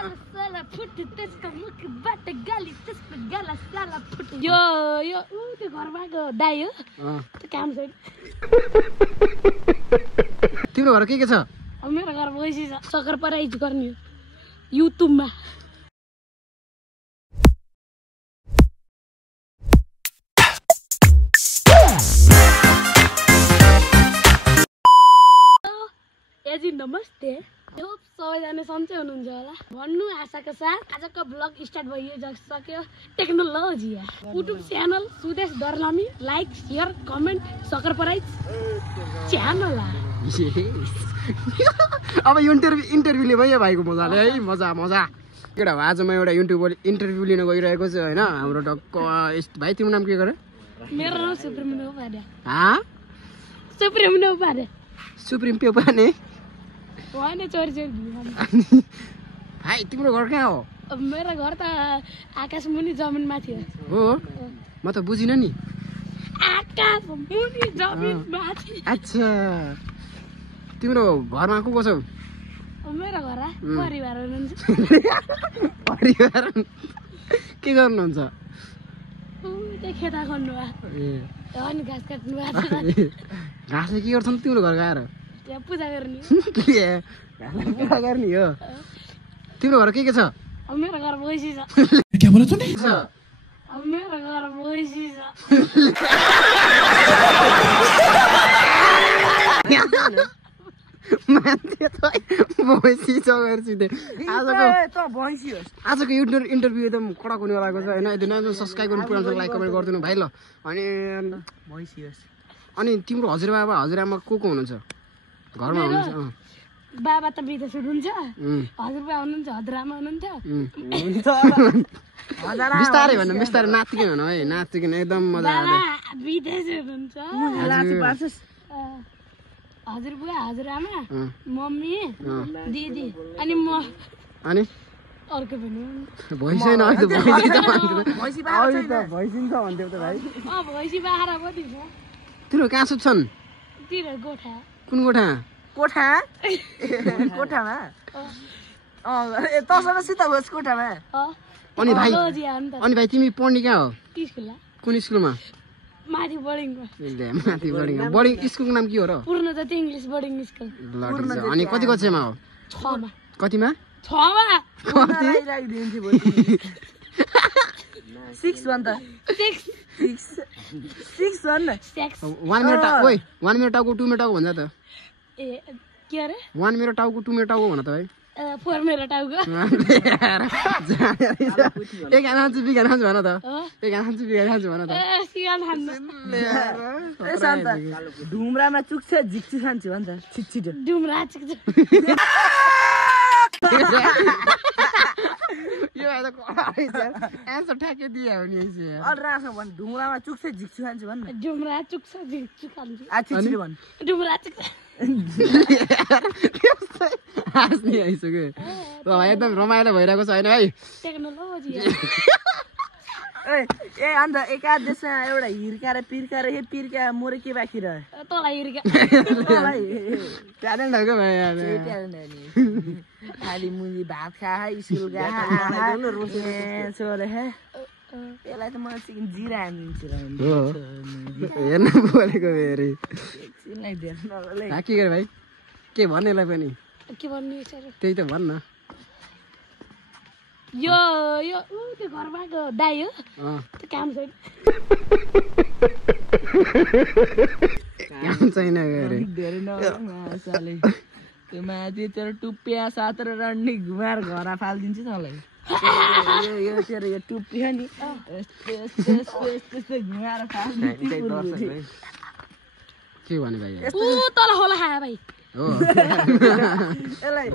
साला फुट त्यसको मुखबाट गाली त्यसको गाला साला फुट यो त्यो घरमा गयो दाइ हो त्यो काम छैन तिम्रो घर के छ मेरो घर भइसि छ सकर पराइज गर्ने हो युट्युबमा एजी नमस्ते सबैजना सन्चै हुनुहुन्छ होला भन्नु आशाको साथ आजको ब्लग स्टार्ट भइसक्यो technology YouTube channel Sudesh Darlami like share comment सकर पराइज च्यानल अब यो इन्टरभ्यू लियो भाइ भाइको मजाले है मजा केटा हो आज म एउटा इन्टरभ्यू लिन गइरहेको छु हैन हाम्रो टक्क भाइ तिम्रो नाम के गरे मेरो नाम सुप्रिम उपाध्याय सुप्रिम पेपाने होइन चोरी भाइ तिम्रो घर कहाँ हो मेरो घर त आकाश मुनि जमिन माथि हो म त बुझिन नि आकाश मुनि जमिन माथि अच्छा तिम्रो घरमा को छ मेरो घर परिवार हुनुहुन्छ परिवार के गर्नुहुन्छ खेता खन्नु अनि घाँस काट्नु घाँसले के गर्छन् तिम्रो घर गएर त्यहाँ पूजा गर्ने पूजा गर्ने हो तिम्रो घर के छ मेरो घर भैँसी छ क्या बोला तूने मेरो घर भैँसी छ मान्छे त भैँसी छ गर्छु आजको इन्टरभ्यू एकदम कडक हुने वालाको छ होइन एकदम सब्सक्राइब गर्नु पुरानो लाइक कमेन्ट गरिदिनु भाइ ल अनि तिम्रो हजुरबाबा हजुरआमा को हुनुहुन्छ घरमा हुनुहुन्छ बाबा त विदेश हुनुहुन्छ हजुरबा हुनुहुन्छ हजुरआमा हुनुहुन्छ बिस्तारै भन्नु बिस्तारै नाच्किन भन है नाच्किन एकदम मजा आयो विदेश हुनुहुन्छ हजुरबुवा हजुरआमा मम्मी दिदी अनि म अनि अर्को पनि भइसैन अहिले भइसि भइसिन्छ भन्थ्यौ त भाइ भइसि बाख्रा पनि छ तिम्रो कहाँ सुत्छन् तिरो गोठा कुन गोठा कोठामा तसँग सित होस् कोठामा अनि भाइ तिमी पढ्ने कहाँ हो स्कुलमा कुन स्कुलमा माथि बोर्डिङमा बोर्डिङ स्कुलको नाम के हो र पूर्णज्योति इङ्ग्लिस बोर्डिङ स्कुल अनि कति कक्षामा हो 6 मा कतिमा 6 मा 6 भन त 6 भन न 1 मिनेट ओइ 1 मिनेट टाउको 2 मिनेट टाउको भन्छ त ए के अरे 1 मिनेट टाउको 2 मिनेट टाउको भन त भाइ 4 मिनेट टाउको एक आना चाहिँ बिगान खान्छु भन त एक आना चाहिँ बिगान खान्छु भन त सिगान खान्नु ए शान्त ढुम्रामा चुक्छ झिक्छु खान्छु भन त छिटछिटो ढुम्रा चुक्छ यो आएर कडाइ छ एन्सर ठ्याक्कै दिए हो नि यसो अलरास भन ढुम्रामा चुक्छ झिक्छु खान्छु भन न ढुम्रा चुक्छ झिक्छु खान्छु छिटछिटो भन ढुम्रा चुक्छ हाँस्ने आइसक्यो भाइ एकदम रमाइलो भइरहेको छ होइन भाइ टेक्नोलोजी ए अन्त एकादेशमा एउटा हिर्का र पिर्का र हे पिर्का मोरे के बाँकी रह्यो तँलाई हिर्का ट्यालेन्ट भएको भाइ खाली मुजी भात खा स्कुल गए त्यसलाई त म चिकन जिरा हानिदिन्छु हेर्न बोलेको फेरि के गरे भाइ के भन्नेलाई पनि के भन्नु सर त्यही त भन्न यो त्यो घरमा गयो दाइ हो त्यो काम छैन काम छैन गरे धेरै नसाले त्यो माथि तेरो टुप्पिया सात र रन्डी घुमाएर घर फालिदिन्छु तँलाई यो तेरो यो टुप्पिया नि त्यस्तै घुमाएर फालिदिन्छु के भने भाइ तल होला खायो भाइ हो यसलाई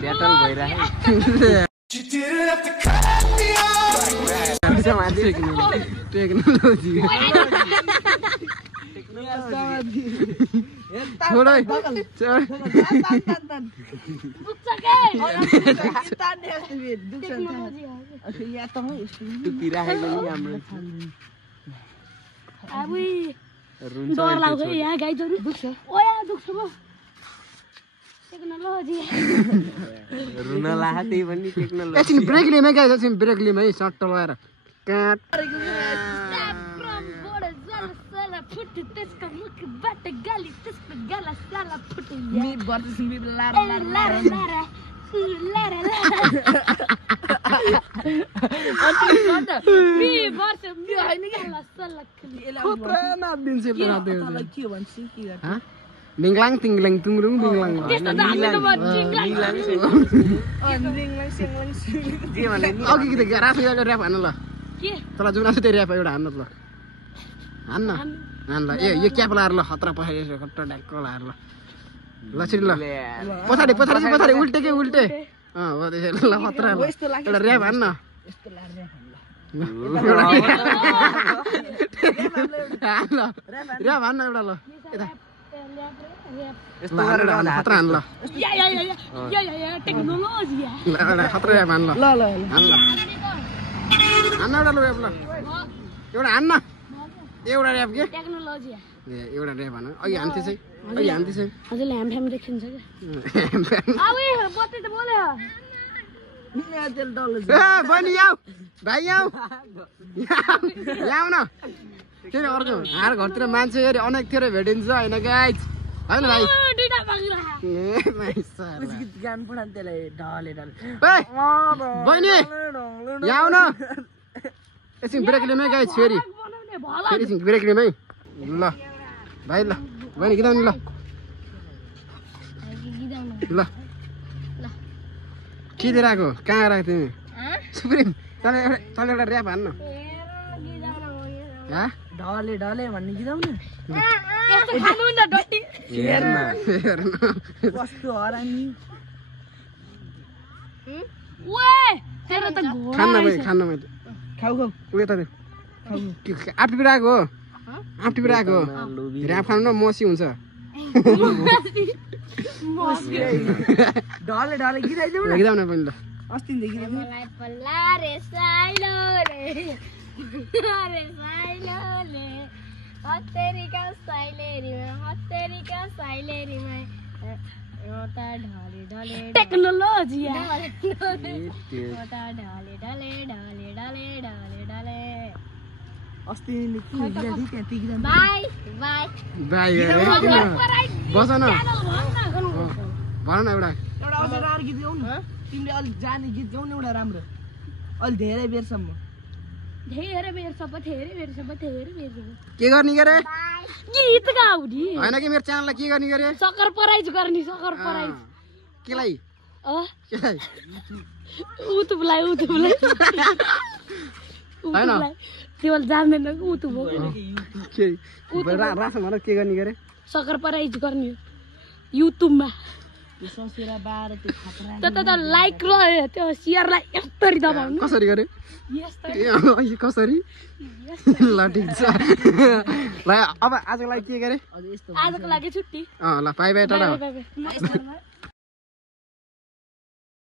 ब्याटल भइरहेको टेक्नोलोजी छोड है दुख्छ के टुपी राखेको नि हाम्रो अबुई डर लाग्छ यहाँ गाईजहरू दुख्छ ओ यहाँ दुख्छ म टेक्नोलोजी रुन लाग्यो त्यही पनि टेक्नोलोजी एकछिन ब्रेक लिउँ है गाइज एकछिन ब्रेक लिउँ है सट्ट लगाएर काट फुट त्यसको मुखबाट गाली त्यसको गाला साला फुट मी बर्दिस मी लार लारा लारा लारा मी वर्ष मी हैन के गाला साला खतरनाक दिन चाहिँ बनाउँदै तल के भन्छ के गर्छ बिङलाङ तिङलाङ तुङरुङ बिङलाङ त्यस्तो त हामी त चिङलाङ निङलाङ सिङलाङ के भने अघि कि त रास गरेर ऱ्याप हान्नु ल के तल जुन आछ त्यो ऱ्याप एउटा हान्नु ल हान्न हान ल यो क्याप लाएर ल खतरा पछाडि खतरा ढ्याक्क लाएर ल ल छिरी ल पछाडि पछाडि चाहिँ पछाडि उल्टे के उल्टे हो त्यसरी ल खतरा एउटा ऱ्याप हान्न यस्तो लार ऱ्याप हान्न एउटा ल यता यस्तो गरेर खतरा हान ल या टेक्नोलोजी ल एउटा खतरा ऱ्याप हान ल ल ल हान ल हान्न एउटा ल ऱ्याप ल एउटा हान्न एउटा ऱ्याप के टेक्नोलोजी ए एउटा ऱ्याप हान अघि हान्थे चाहिँ अघि हान्थे चाहिँ हजुरले ह्याम फ्याम देखिन्छ क्या आवे बत्ती त बोल्यो यहाँ तेल डल्लो ए बहिनी आऊ भाइ आऊ आऊ न किन अर्को हार घरतिर मान्छे हेरी अनेक थेर भेटिन्छ होइन गाइज होइन भाइ दुईटा बाङ्ला ए माइसर गीत गान पढान त्यसलाई ढले ढले ए बहिनी यहाँ आऊ न एकछिन ब्रेक लिउँ है गाइज फेरि बनाउने भला फेरि एकछिन ब्रेक लिउँ है ल भाइ ल बहिनी गीत ल ल के दिएर आएको कहाँ आएको तिमी सुप्रिम तल एउटा ऱ्याप हान्न ढले ढले भन्ने गीत आउन यस्तो खानु न डटी हेर्न कस्तो हरामी ओए तेरो त घोडा खान्न भाइ खान्न मैले खाऊ खाऊ उयो त आठ टिपेर आएको हो आठ टिपेर आएको हो ऱ्याप खानु न मसी हुन्छ ढले ढले गीत आइदेऊ न गीत आउन पनि ल अस्तिदेखि मलाई पल्ला रे साइलो रे हत्तेरीका साइलेरीमा टेक्नोलोजी अस्तिदेखि बाई बाई बाई बस न भन न एउटा एउटा अझै राम्रो गीत गाउँ न तिमीले अलिक जाने गीत गाउँ न एउटा राम्रो अलि धेरै बेरसम्म धेरै बेरसम्म के गर्ने के रे गीत गाउने होइन कि मेरो च्यानललाई के गर्ने के रे सकर प्राइज गर्ने सकर प्राइज केलाई केलाई उतुबलाई होइन त्यो जान्दैन उतुब के रास भन के गर्ने के रे सकर प्राइज गर्ने युट्युबमा त्यो ससेरा बाह्र त्यो खतरा त लाइक र त्यो शेयरलाई यस्तरी दबाउनु कसरी गरे कसरी ल ठिक छ ल अब आजको लागि के गरे अझ यस्तो आजको लागि छुट्टी ल by by tata bye by